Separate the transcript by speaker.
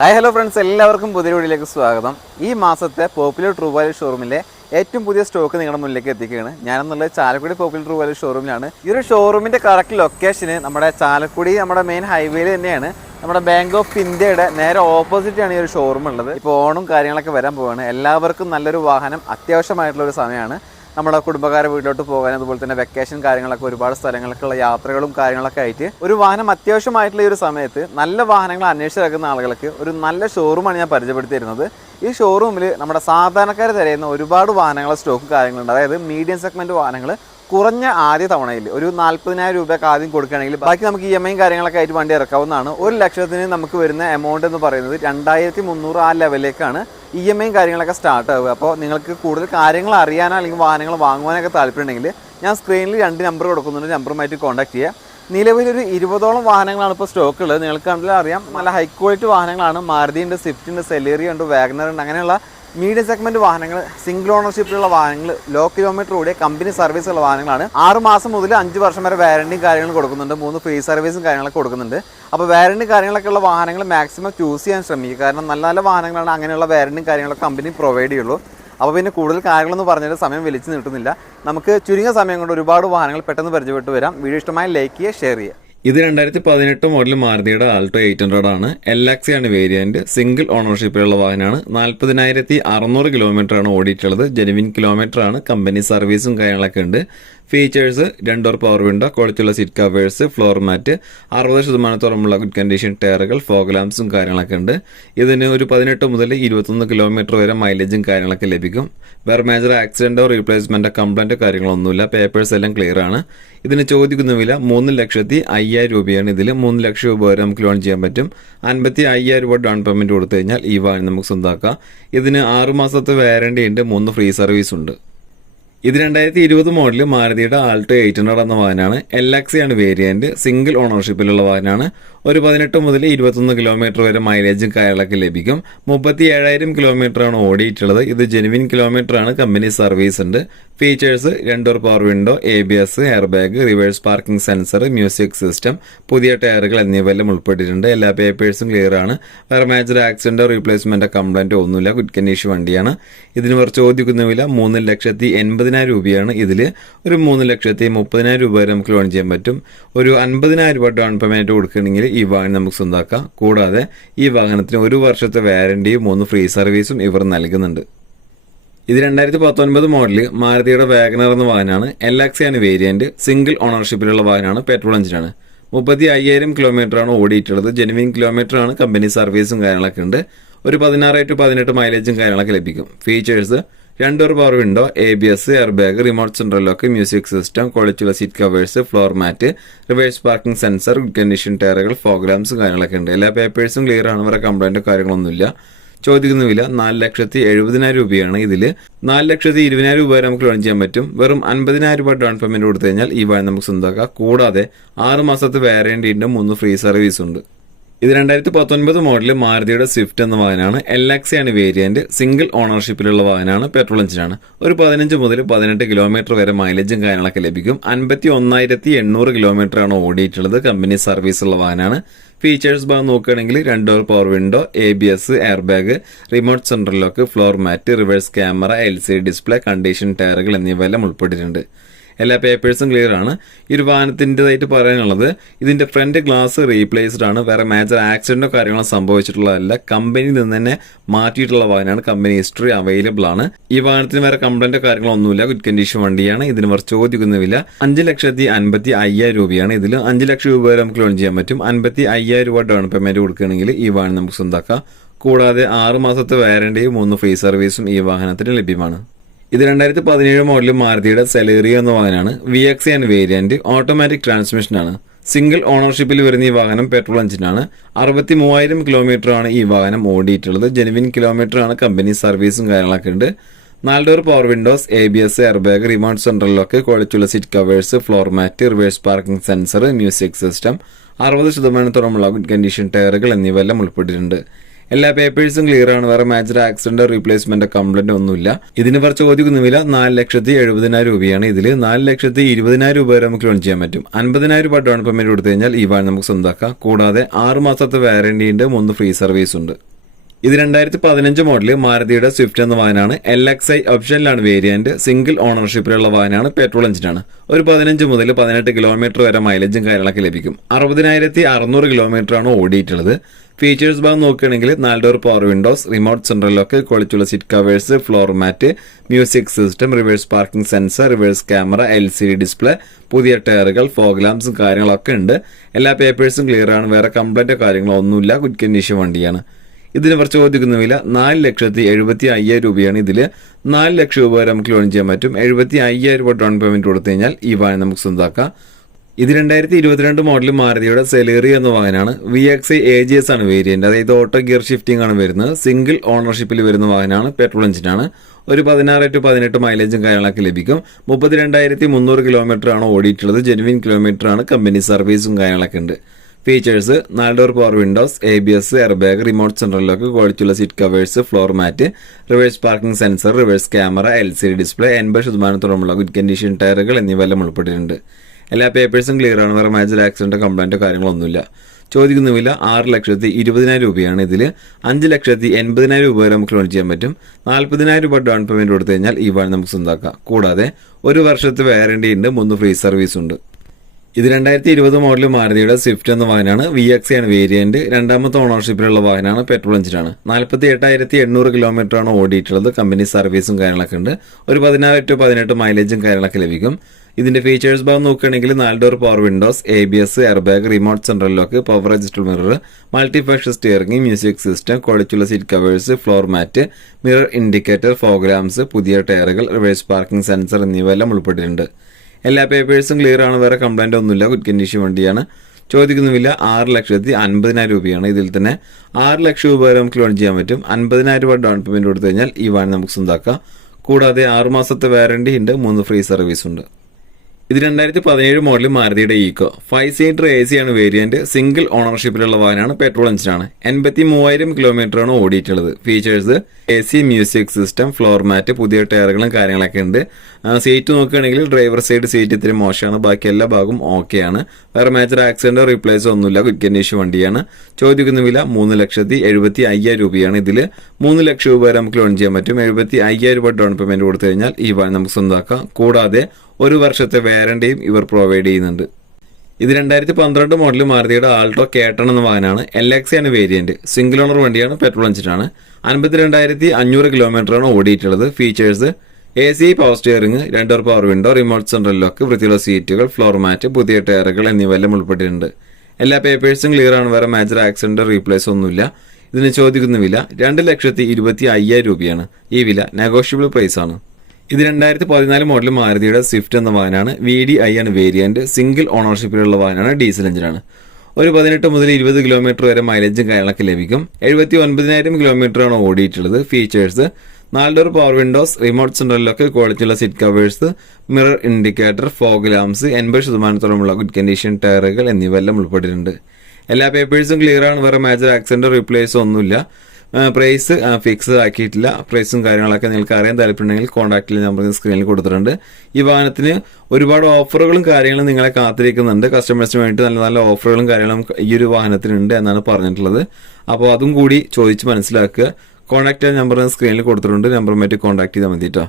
Speaker 1: Hi hello friends എല്ലാവർക്കും പുതിയ വീഡിയോയിലേക്ക് സ്വാഗതം. ഈ മാസത്തെ പോപ്പുലർ ട്രൂ വാല്യൂ ഷോറൂമിലെ ഏറ്റവും പുതിയ സ്റ്റോക്ക് നിങ്ങളുടെ മുന്നിലേക്ക് എത്തിക്കുകയാണ്. ഞാനെന്നുള്ളത് ചാലക്കുടി പോപ്പുലർ ട്രൂ വാല്യൂ ഷോറൂമിലാണ് ഈ ഒരു ഷോറൂമിന്റെ കറക്റ്റ് ലൊക്കേഷന് നമ്മുടെ ചാലക്കുടി നമ്മുടെ മെയിൻ ഹൈവേയിൽ തന്നെയാണ്. നമ്മുടെ ബാങ്ക് ഓഫ് ഇന്ത്യയുടെ നേരെ ഓപ്പോസിറ്റ് ആണ് ഈ ഒരു ഷോറൂം ഉള്ളത്. ഇപ്പോൾ ഓണും കാര്യങ്ങളൊക്കെ വരാൻ പോവുകയാണ് എല്ലാവർക്കും നല്ലൊരു വാഹനം അത്യാവശ്യമായിട്ടുള്ള ഒരു സമയമാണ്. നമ്മുടെ കുടുംബക്കാരെ വീട്ടിലോട്ട് പോകാൻ അതുപോലെ തന്നെ വെക്കേഷൻ കാര്യങ്ങളൊക്കെ ഒരുപാട് സ്ഥലങ്ങൾക്കുള്ള യാത്രകളും കാര്യങ്ങളൊക്കെ ആയിട്ട് ഒരു വാഹനം അത്യാവശ്യമായിട്ടുള്ള ഈ ഒരു സമയത്ത് നല്ല വാഹനങ്ങൾ അന്വേഷിച്ചിറക്കുന്ന ആളുകൾക്ക് ഒരു നല്ല ഷോറൂമാണ് ഞാൻ പരിചയപ്പെടുത്തിയിരുന്നത്. ഈ ഷോറൂമിൽ നമ്മുടെ സാധാരണക്കാർ തിരയുന്ന ഒരുപാട് വാഹനങ്ങളെ സ്റ്റോക്ക് കാര്യങ്ങളുണ്ട്. അതായത് മീഡിയം സെഗ്മെന്റ് വാഹനങ്ങൾ കുറഞ്ഞ ആദ്യ തവണയിൽ ഒരു നാൽപ്പതിനായിരം രൂപയൊക്കെ ആദ്യം കൊടുക്കുകയാണെങ്കിൽ ബാക്കി നമുക്ക് ഇ എം ഐയും കാര്യങ്ങളൊക്കെ ആയിട്ട് വണ്ടി ഇറക്കാവുന്നതാണ്. ഒരു ലക്ഷത്തിന് നമുക്ക് വരുന്ന എമൗണ്ട് എന്ന് പറയുന്നത് രണ്ടായിരത്തി മുന്നൂറ് ആ ലെവലിലേക്കാണ് ഇ എം ഐയും കാര്യങ്ങളൊക്കെ സ്റ്റാർട്ട് ആവുക. അപ്പോൾ നിങ്ങൾക്ക് കൂടുതൽ കാര്യങ്ങൾ അറിയാനോ അല്ലെങ്കിൽ വാഹനങ്ങൾ വാങ്ങുവാനൊക്കെ താല്പര്യമുണ്ടെങ്കിൽ ഞാൻ സ്ക്രീനിൽ രണ്ട് നമ്പർ കൊടുക്കുന്നുണ്ട്. നമ്പറുമായിട്ട് കോൺടാക്ട് ചെയ്യുക നിലവിലൊരു ഇരുപതോളം വാഹനങ്ങളാണ് ഇപ്പോൾ സ്റ്റോക്ക് ഉള്ളത്. നിങ്ങൾക്ക് കണ്ടാൽ അറിയാം. നല്ല ഹൈ ക്വാളിറ്റി വാഹനങ്ങളാണ്. മാരുതി ഉണ്ട് സ്വിഫ്റ്റ് ഉണ്ട് സെലേറിയ ഉണ്ട് വാഗ്നർ ഉണ്ട്. അങ്ങനെയുള്ള മീഡിയം സെഗ്മെന്റ് വാഹനങ്ങൾ സിംഗിൾ ഓണർഷിപ്പിലുള്ള വാഹനങ്ങൾ ലോ കിലോമീറ്റർ കൂടിയ കമ്പനി സർവീസ് ഉള്ള വാഹനങ്ങളാണ്. ആറ് മാസം മുതൽ അഞ്ച് വർഷം വരെ വാരണ്ടിയും കാര്യങ്ങളും കൊടുക്കുന്നുണ്ട്. മൂന്ന് ഫ്രീ സർവീസും കാര്യങ്ങളൊക്കെ കൊടുക്കുന്നുണ്ട്. അപ്പോൾ വാരണ്ടി കാര്യങ്ങളൊക്കെ ഉള്ള വാഹനങ്ങൾ മാക്സിമം ചൂസ് ചെയ്യാൻ ശ്രമിക്കുക. കാരണം നല്ല നല്ല വാഹനങ്ങളാണ് അങ്ങനെയുള്ള വാരണ്ടിയും കാര്യങ്ങളൊക്കെ കമ്പനി പ്രൊവൈഡ് ചെയ്യുള്ളൂ. അപ്പോൾ പിന്നെ കൂടുതൽ കാര്യങ്ങളൊന്നും പറഞ്ഞിട്ട് സമയം വലിച്ചു നീട്ടുന്നില്ല. നമുക്ക് ചുരുങ്ങിയ സമയം കൊണ്ട് ഒരുപാട് വാഹനങ്ങൾ പെട്ടെന്ന് പരിചയപ്പെട്ട് വരാം. വീഡിയോ ഇഷ്ടമായി ലൈക്ക് ചെയ്യുക ഷെയർ ചെയ്യുക.
Speaker 2: ഇത് രണ്ടായിരത്തി പതിനെട്ട് മോഡൽ മാരുതിയുടെ ആൾട്ടോ എയ്റ്റ് ഹൺഡ്രഡ് ആണ്. എൽ എക്സി ആണ് വേരിയന്റ് സിംഗിൾ ഓണർഷിപ്പിലുള്ള വാഹനമാണ്. നാൽപ്പതിനായിരത്തി അറുന്നൂറ് കിലോമീറ്റർ ആണ് ഓടിയിട്ടുള്ളത്. ജെനുവിൻ കിലോമീറ്റർ ആണ്. കമ്പനി സർവീസും കാര്യങ്ങളൊക്കെ ഉണ്ട്. ഫീച്ചേഴ്സ് രണ്ടോർ പവർ വിൻഡോ ക്വാളിറ്റിയുള്ള സീറ്റ് കവേഴ്സ് ഫ്ലോർ മാറ്റ് അറുപത് ശതമാനത്തോളമുള്ള ഗുഡ് കണ്ടീഷൻ ടയറുകൾ ഫോഗ് ലാംപ്സും കാര്യങ്ങളൊക്കെ ഉണ്ട്. ഇതിന് ഒരു പതിനെട്ട് മുതൽ ഇരുപത്തൊന്ന് കിലോമീറ്റർ വരെ മൈലേജും കാര്യങ്ങളൊക്കെ ലഭിക്കും. വേറെ മേജർ ആക്സിഡന്റോ റീപ്ലേസ്മെന്റോ കംപ്ലൈന്റോ കാര്യങ്ങളൊന്നുമില്ല. പേപ്പേഴ്സ് എല്ലാം ക്ലിയർ ആണ്. ഇതിന് ചോദിക്കുന്ന വില മൂന്ന് ലക്ഷത്തി അയ്യായിരം രൂപയാണ് ഇതിൽ മൂന്ന് ലക്ഷം രൂപ വരെ നമുക്ക് ലോൺ ചെയ്യാൻ പറ്റും. അൻപത്തി അയ്യായിരം രൂപ ഡൗൺ പേയ്മെന്റ് കൊടുത്തു കഴിഞ്ഞാൽ ഈ വാഹനം നമുക്ക് സ്വന്തമാക്കാം ഇതിന് ആറ് മാസത്തെ വാറണ്ടി ഉണ്ട് മൂന്ന് ഫ്രീ സർവീസ് ഉണ്ട്. ഇത് രണ്ടായിരത്തി ഇരുപത് മോഡൽ മാരുതിയുടെ ആൾട്ടോ എയ്റ്റ് ഹൺഡ്രഡ് എന്ന വാഹനമാണ്. എൽ ആണ് വേരിയന്റ് സിംഗിൾ ഓണർഷിപ്പിലുള്ള വാഹനമാണ്. ഒരു പതിനെട്ട് മുതൽ ഇരുപത്തൊന്ന് കിലോമീറ്റർ വരെ മൈലേജും കാര്യങ്ങളൊക്കെ ലഭിക്കും. മുപ്പത്തി ഏഴായിരം കിലോമീറ്റർ ആണ് ഓടിയിട്ടുള്ളത്. ഇത് ജെനുവിൻ കിലോമീറ്റർ ആണ്. കമ്പനി സർവീസ് ഉണ്ട്. Features രണ്ടോർ power window A B S air bag reverse parking sensor music system പുതിയ ടയറുകൾ എന്നിവയെല്ലാം ഉൾപ്പെട്ടിട്ടുണ്ട്. എല്ലാ പേപ്പേഴ്സും ക്ലിയർ ആണ്. വേറെ മേജർ ആക്സിഡന്റോ റീപ്ലേസ്മെന്റോ കംപ്ലൈന്റോ ഒന്നുമില്ല. ഗുഡ് കണ്ടീഷൻ വണ്ടിയാണ്. ഇതിന് ഇവർ ചോദിക്കുന്ന വില മൂന്ന് ലക്ഷത്തി എൺപതിനായിരം രൂപയാണ് ഇതിൽ ഒരു മൂന്ന് ലക്ഷത്തി മുപ്പതിനായിരം രൂപ വരെ നമുക്ക് ലോൺ ചെയ്യാൻ പറ്റും. ഒരു അൻപതിനായിരം രൂപ ഡൗൺ പേയ്മെന്റ് കൊടുക്കുകയാണെങ്കിൽ ഈ വാഹനം നമുക്ക് സ്വന്തമാക്കാം കൂടാതെ ഈ വാഹനത്തിന് ഒരു വർഷത്തെ വാരണ്ടിയും മൂന്ന് ഫ്രീ സർവീസും ഇവർ നൽകുന്നുണ്ട്. ഇത് രണ്ടായിരത്തി പത്തൊൻപത് മോഡലിൽ മാരുതിയുടെ വാഗനർ എന്ന വാഹനമാണ്. എൽ ആണ് വേരിയന്റ് സിംഗിൾ ഓണർഷിപ്പിലുള്ള വാഹനമാണ്. പെട്രോൾ എഞ്ചിനാണ് മുപ്പത്തി അയ്യായിരം ആണ് ഓടിയിട്ടുള്ളത്. ജെനുവിൻ കിലോമീറ്റർ ആണ്. കമ്പനി സർവീസും കാര്യങ്ങളൊക്കെ ഉണ്ട്. ഒരു പതിനാറ് ടു പതിനെട്ട് മൈലേജും കാര്യങ്ങളൊക്കെ ലഭിക്കും. Features രണ്ടോർ power window A B S air bag remote central lock music system ക്വാളിറ്റിയുള്ള seat covers floor mat reverse parking sensor good condition ടയറുകൾ ഫോഗ്രാംസ് കാര്യങ്ങളൊക്കെ ഉണ്ട്. എല്ലാ പേപ്പേഴ്സും ക്ലിയർ ആണ്. വേറെ കംപ്ലൈന്റോ കാര്യങ്ങളൊന്നുമില്ല. ചോദിക്കുന്ന വില നാല് ലക്ഷത്തി എഴുപതിനായിരം രൂപയാണ് ഇതിൽ നാല് ലക്ഷത്തി ഇരുപതിനായിരം രൂപ വരെ നമുക്ക് ലോൺ ചെയ്യാൻ പറ്റും. വെറും അൻപതിനായിരം രൂപ ഡൗൺ പേയ്മെന്റ് കൊടുത്തു കഴിഞ്ഞാൽ ഈ വാഹനം നമുക്ക് സ്വന്തമാക്കാം. കൂടാതെ ആറ് മാസത്തെ വാറണ്ടി ഉണ്ട് മൂന്ന് ഫ്രീ സർവീസ് ഉണ്ട്. ഇത് രണ്ടായിരത്തി പത്തൊൻപത് മോഡൽ മാരുതിയുടെ സ്വിഫ്റ്റ് എന്ന വാഹനമാണ്. എൽ ആണ് വേരിയന്റ് സിംഗിൾ ഓണർഷിപ്പിലുള്ള വാഹനമാണ്. പെട്രോൾ എഞ്ചിനാണ് ഒരു പതിനഞ്ച് മുതൽ പതിനെട്ട് കിലോമീറ്റർ വരെ മൈലേജും കാര്യങ്ങളൊക്കെ ലഭിക്കും. അൻപത്തി ഒന്നായിരത്തി എണ്ണൂറ് കിലോമീറ്റർ ആണ് ഓടിയിട്ടുള്ളത്. കമ്പനി സർവീസ് ഉള്ള വാഹനമാണ്. ഫീച്ചേഴ്സ് ഭാഗം നോക്കുകയാണെങ്കിൽ രണ്ടോർ power window A B S air bag remote central lock floor mat reverse camera L C display condition ടയറുകൾ എന്നിവയെല്ലാം ഉൾപ്പെട്ടിട്ടുണ്ട്. എല്ലാ പേപ്പേഴ്സും ക്ലിയർ ആണ്. ഈ ഒരു വാഹനത്തിന്റെതായിട്ട് പറയാനുള്ളത് ഇതിന്റെ ഫ്രണ്ട് ഗ്ലാസ് റീപ്ലേസ്ഡ് ആണ്. വേറെ മേജർ ആക്സിഡന്റോ കാര്യങ്ങളോ സംഭവിച്ചിട്ടുള്ളതല്ല. കമ്പനിയിൽ നിന്ന് തന്നെ മാറ്റിയിട്ടുള്ള വാഹനമാണ്. കമ്പനി ഹിസ്റ്ററി അവൈലബിൾ ആണ്. ഈ വാഹനത്തിന് വേറെ കംപ്ലൈന്റോ കാര്യങ്ങളോ ഒന്നുമില്ല. ഗുഡ് കണ്ടീഷൻ വണ്ടിയാണ്. ഇതിന് ഇവർ ചോദിക്കുന്നില്ല അഞ്ച് ലക്ഷത്തി അൻപത്തി അയ്യായിരം രൂപയാണ് ഇതിൽ അഞ്ച് ലക്ഷം രൂപ വരെ നമുക്ക് ലോൺ ചെയ്യാൻ പറ്റും. അൻപത്തി അയ്യായിരം രൂപ ഡൗൺ പേയ്മെന്റ് കൊടുക്കുകയാണെങ്കിൽ ഈ വാഹനം നമുക്ക് സ്വന്തമാക്കാം കൂടാതെ ആറ് മാസത്തെ വാരണ്ടിയും മൂന്ന് ഫ്രീ സർവീസും ഈ വാഹനത്തിന് ലഭ്യമാണ്. ഇത് രണ്ടായിരത്തി പതിനേഴ് മോഡൽ മാരുതിയുടെ സെലേറിയ എന്ന വാഹനമാണ്. V X and variant automatic ട്രാൻസ്മിഷനാണ് single ഓണർഷിപ്പിൽ വരുന്ന ഈ വാഹനം പെട്രോൾ എഞ്ചിനാണ് അറുപത്തി മൂവായിരം കിലോമീറ്റർ ആണ് ഈ വാഹനം ഓടിയിട്ടുള്ളത്. ജെനുവിൻ കിലോമീറ്റർ ആണ് കമ്പനി സർവീസും കാര്യങ്ങളൊക്കെ ഉണ്ട്. നാല് door power windows A B S air bag remote central lock ക്വാളിറ്റിയുള്ള seat covers floor mat reverse parking sensor music system അറുപത് ശതമാനത്തോളമുള്ള ഗുഡ് കണ്ടീഷൻ ടയറുകൾ എന്നിവയെല്ലാം ഉൾപ്പെട്ടിട്ടുണ്ട്. എല്ലാ പേപ്പേഴ്സും ക്ലിയർ ആണ്. വേറെ മേജർ ആക്സിഡന്റ് റീപ്ലേസ്മെന്റ് കംപ്ലൈന്റ് ഒന്നുമില്ല. ഇതിന് ഇവർ ചോദിക്കുന്ന വില നാല് ലക്ഷത്തി എഴുപതിനായിരം രൂപയാണ്. ഇതിൽ നാല് ലക്ഷത്തി ഇരുപതിനായിരം രൂപ വരെ നമുക്ക് ലോൺ ചെയ്യാൻ പറ്റും. അൻപതിനായിരം രൂപ ഡൗൺ പേയ്മെന്റ് കൊടുത്തു കഴിഞ്ഞാൽ ഈ വാഴ നമുക്ക് സ്വന്തമാക്കാം കൂടാതെ ആറ് മാസത്തെ വാറണ്ടിയുണ്ട് മൂന്ന് ഫ്രീ സർവീസ് ഉണ്ട്. ഇത് രണ്ടായിരത്തി പതിനഞ്ച് മോഡൽ മാരുതിയുടെ സ്വിഫ്റ്റ് എന്ന വാഹനമാണ്. എൽ എക്സ് ഐ ഓപ്ഷനിലാണ് വേരിയന്റ് സിംഗിൾ ഓണർഷിപ്പിലുള്ള വാഹനമാണ്. പെട്രോൾ എഞ്ചിനാണ് ഒരു പതിനഞ്ച് മുതൽ പതിനെട്ട് കിലോമീറ്റർ വരെ മൈലേജും കാര്യങ്ങളൊക്കെ ലഭിക്കും. അറുപതിനായിരത്തി അറുന്നൂറ് കിലോമീറ്റർ ആണ് ഓടിയിട്ടുള്ളത്. ഫീച്ചേഴ്സ് ഭാഗം നോക്കുകയാണെങ്കിൽ നാല് door power windows remote central lock ക്വാളിറ്റിയുള്ള seat covers floor mat music system reverse parking sensor reverse camera L C D display പുതിയ ടയറുകൾ ഫോഗ് ലാംപ്സും കാര്യങ്ങളൊക്കെ ഉണ്ട്. എല്ലാ പേപ്പേഴ്സും ക്ലിയർ ആണ്. വേറെ കംപ്ലൈന്റോ കാര്യങ്ങളോ ഒന്നുമില്ല. ഗുഡ് കണ്ടീഷൻ വണ്ടിയാണ്. ഇതിന് പ്രചോദിക്കുന്നുമില്ല ചോദിക്കുന്ന നാല് ലക്ഷത്തി എഴുപത്തി അയ്യായിരം രൂപയാണ്. ഇതിൽ നാല് ലക്ഷം രൂപ വരെ നമുക്ക് ലോൺ ചെയ്യാൻ പറ്റും. എഴുപത്തി അയ്യായിരം രൂപ ഡൗൺ പേയ്മെന്റ് കൊടുത്തു കഴിഞ്ഞാൽ ഈ വാഹനം നമുക്ക് സ്വന്തമാക്കാം ഇത് രണ്ടായിരത്തി ഇരുപത്തിരണ്ട് മോഡൽ മാരുതിയുടെ സെലേറി എന്ന വാഹനമാണ്. V X A G S ആണ് വേരിയന്റ് അതായത് ഓട്ടോ ഗിയർ ഷിഫ്റ്റിംഗ് ആണ് വരുന്നത്. സിംഗിൾ ഓണർഷിപ്പിൽ വരുന്ന വാഹനമാണ്. പെട്രോൾ എഞ്ചിനാണ് ഒരു പതിനാറ് ടു പതിനെട്ട് മൈലേജും കാര്യങ്ങളൊക്കെ ലഭിക്കും. മുപ്പത്തിരണ്ടായിരത്തി മുന്നൂറ് കിലോമീറ്റർ ആണ് ഓടിയിട്ടുള്ളത്. ജെനുവിൻ കിലോമീറ്റർ ആണ്. കമ്പനി സർവീസും കാര്യങ്ങളൊക്കെ ഉണ്ട്. ഫീച്ചേഴ്സ് നാല് door power windows A B S air bag remote central lock ക്വാളിറ്റിയുള്ള seat covers floor mat reverse parking sensor reverse camera L C D display എൺപത് ശതമാനത്തോളമുള്ള ഗുഡ് കണ്ടീഷൻ ടയറുകൾ എന്നിവയെല്ലാം ഉൾപ്പെട്ടിട്ടുണ്ട്. എല്ലാ പേപ്പേഴ്സും ക്ലിയർ ആണ് വേറെ മേജർ ആക്സിഡന്റോ കംപ്ലൈന്റോ കാര്യങ്ങളൊന്നുമില്ല. ചോദിക്കുന്ന വില ആറ് ലക്ഷത്തി ഇരുപതിനായിരം രൂപയാണ് ഇതിൽ അഞ്ച് ലക്ഷത്തി എൺപതിനായിരം രൂപ വരെ നമുക്ക് ലോൺ ചെയ്യാൻ പറ്റും. നാൽപ്പതിനായിരം രൂപ ഡൗൺ പേയ്മെന്റ് കൊടുത്തു കഴിഞ്ഞാൽ ഈ വഴി നമുക്ക് സ്വന്തമാക്കാം കൂടാതെ ഒരു വർഷത്തെ വാറണ്ടി ഉണ്ട് മൂന്ന് ഫ്രീ സർവീസ് ഉണ്ട്. ഇത് രണ്ടായിരത്തി ഇരുപത് മോഡൽ മാരുതിയുടെ സ്വിഫ്റ്റ് എന്ന വാഹനമാണ്. വി എക്സ് ആണ് വേരിയന്റ് രണ്ടാമത്തെ ഓണർഷിപ്പിലുള്ള വാഹനമാണ് പെട്രോൾ എഞ്ചിനാണ് നാൽപ്പത്തി എട്ടായിരത്തി എണ്ണൂറ് കിലോമീറ്റർ ആണ് ഓടിയിട്ടുള്ളത്. കമ്പനി സർവീസും കാര്യങ്ങളൊക്കെ ഉണ്ട്. ഒരു പതിനാറ് ടു പതിനെട്ട് മൈലേജും കാര്യങ്ങളൊക്കെ ലഭിക്കും. ഇതിന്റെ ഫീച്ചേഴ്സ് ഭാഗം നോക്കുകയാണെങ്കിൽ നാല് door power windows A B S airbag remote central lock power register mirror multi function steering music system ക്വാളിറ്റിയുള്ള seat covers floor mat mirror indicator fog lamps പുതിയ ടയറുകൾ റിവേഴ്സ് പാർക്കിംഗ് സെൻസർ എന്നിവയെല്ലാം ഉൾപ്പെട്ടിട്ടുണ്ട്. എല്ലാ പേപ്പേഴ്സും ക്ലിയർ ആണ്. വേറെ കംപ്ലൈന്റ് ഒന്നുമില്ല. Good condition വണ്ടിയാണ്. ചോദിക്കുന്ന വില ആറ് ലക്ഷത്തി അൻപതിനായിരം രൂപയാണ്. ഇതിൽ തന്നെ ആറ് ലക്ഷം രൂപ വരെ നമുക്ക് ലോൺ ചെയ്യാൻ പറ്റും. അൻപതിനായിരം രൂപ ഡൗൺ പേയ്മെന്റ് കൊടുത്തു കഴിഞ്ഞാൽ ഈ വാൻ നമുക്ക് സ്വന്താക്കാം. കൂടാതെ ആറുമാസത്തെ വാറണ്ടി ഉണ്ട്. മൂന്ന് ഫ്രീ സർവീസ് ഉണ്ട്. ഇത് രണ്ടായിരത്തി പതിനേഴ് model മാരുതിയുടെ Eeco five seater A C ആണ് വേരിയന്റ് സിംഗിൾ ഓണർഷിപ്പിലുള്ള വാഹനമാണ്. പെട്രോൾ എഞ്ചിനാണ് എൺപത്തി മൂവായിരം കിലോമീറ്റർ ആണ് ഓടിയിട്ടുള്ളത്. Features A C music system floor mat പുതിയ ടയറുകളും കാര്യങ്ങളൊക്കെ ഉണ്ട്. സീറ്റ് നോക്കുകയാണെങ്കിൽ ഡ്രൈവർ സൈഡ് സീറ്റ് ഇത്തിരി മോശമാണ്. ബാക്കി എല്ലാ ഭാഗവും ഓക്കെയാണ് വേറെ മേജർ ആക്സിഡന്റോ റീപ്ലേസോ ഒന്നുമില്ല. ക്വിക്ക് കണ്ടീഷൻ വണ്ടിയാണ്. ചോദിക്കുന്ന വില മൂന്ന് ലക്ഷത്തി എഴുപത്തി അയ്യായിരം രൂപയാണ്. ഇതിൽ മൂന്ന് ലക്ഷം രൂപ വരെ നമുക്ക് ലോൺ ചെയ്യാൻ പറ്റും. എഴുപത്തി അയ്യായിരം രൂപ ഡൗൺ പേയ്മെന്റ് കൊടുത്തു കഴിഞ്ഞാൽ ഈ വാഹനം നമുക്ക് സ്വന്തമാക്കാം. കൂടാതെ ഒരു വർഷത്തെ വാരണ്ടിയും ഇവർ പ്രൊവൈഡ് ചെയ്യുന്നുണ്ട്. ഇത് രണ്ടായിരത്തി പന്ത്രണ്ട് മോഡൽ മാരുതിയുടെ ആൾട്ടോ കേട്ടൺ എന്ന വാഹനമാണ് എൽ എക്സി ആണ് വേരിയന്റ്. സിംഗിൾ ഓണർ വണ്ടിയാണ് പെട്രോൾ എഞ്ചിനാണ് അൻപത്തിരണ്ടായിരത്തി അഞ്ഞൂറ് കിലോമീറ്റർ ആണ് ഓടിയിട്ടുള്ളത്. Features A C power steering രണ്ടോർ power window remote central lock വൃത്തിയുള്ള സീറ്റുകൾ ഫ്ലോർ മാറ്റ് പുതിയ ടയറുകൾ എന്നിവയെല്ലാം ഉൾപ്പെട്ടിട്ടുണ്ട്. എല്ലാ പേപ്പേഴ്സും ക്ലിയർ ആണ്. വേറെ മേജർ ആക്സിഡന്റ് റീപ്ലേസ് ഒന്നുമില്ല. ഇതിന് ചോദിക്കുന്ന വില രണ്ട് ലക്ഷത്തി ഇരുപത്തി അയ്യായിരം രൂപയാണ്. ഈ വില നെഗോഷ്യബിൾ പ്രൈസ് ആണ്. ഇത് രണ്ടായിരത്തി പതിനാല് മോഡൽ മാരുതിയുടെ സ്വിഫ്റ്റ് എന്ന വാഹനമാണ് വി ഡി ഐ ആണ് വേരിയന്റ് സിംഗിൾ ഓണർഷിപ്പിലുള്ള വാഹനമാണ് ഡീസൽ എഞ്ചിനാണ് ഒരു പതിനെട്ട് മുതൽ ഇരുപത് കിലോമീറ്റർ വരെ മൈലേജും കാര്യങ്ങളൊക്കെ ലഭിക്കും. എഴുപത്തി ഒൻപതിനായിരം കിലോമീറ്റർ ആണ് ഓടിയിട്ടുള്ളത്. ഫീച്ചേഴ്സ് നാല് ഡോർ പവർ വിൻഡോസ് റിമോട്ട് സെൻട്രലിലൊക്കെ ക്വാളിറ്റിയുള്ള seat covers mirror indicator fog lamps എൺപത് ശതമാനത്തോളമുള്ള ഗുഡ് കണ്ടീഷൻ ടയറുകൾ എന്നിവയെല്ലാം ഉൾപ്പെട്ടിട്ടുണ്ട്. എല്ലാ പേപ്പേഴ്സും ക്ലിയർ ആണ്. വേറെ മേജർ ആക്സിഡന്റ് റീപ്ലേസോ ഒന്നുമില്ല. പ്രൈസ് ഫിക്സ് ആക്കിയിട്ടില്ല. പ്രൈസും കാര്യങ്ങളൊക്കെ നിങ്ങൾക്ക് അറിയാൻ താല്പര്യമുണ്ടെങ്കിൽ കോൺടാക്റ്റിൽ നമ്പർ സ്ക്രീനിൽ കൊടുത്തിട്ടുണ്ട്. ഈ വാഹനത്തിന് ഒരുപാട് ഓഫറുകളും കാര്യങ്ങളും നിങ്ങളെ കാത്തിരിക്കുന്നുണ്ട്. കസ്റ്റമേഴ്സിന് വേണ്ടി നല്ല നല്ല ഓഫറുകളും കാര്യങ്ങളും ഈ ഒരു വാഹനത്തിനുണ്ട് എന്നാണ് പറഞ്ഞിട്ടുള്ളത്. അപ്പോൾ അതും കൂടി ചോദിച്ച് മനസ്സിലാക്കുക. കോൺടാക്ട് നമ്പർ സ്ക്രീനിൽ കൊടുത്തിട്ടുണ്ട്. നമ്പർ നമ്പറുമായിട്ട് കോൺടാക്ട് ചെയ്താൽ മതി കേട്ടോ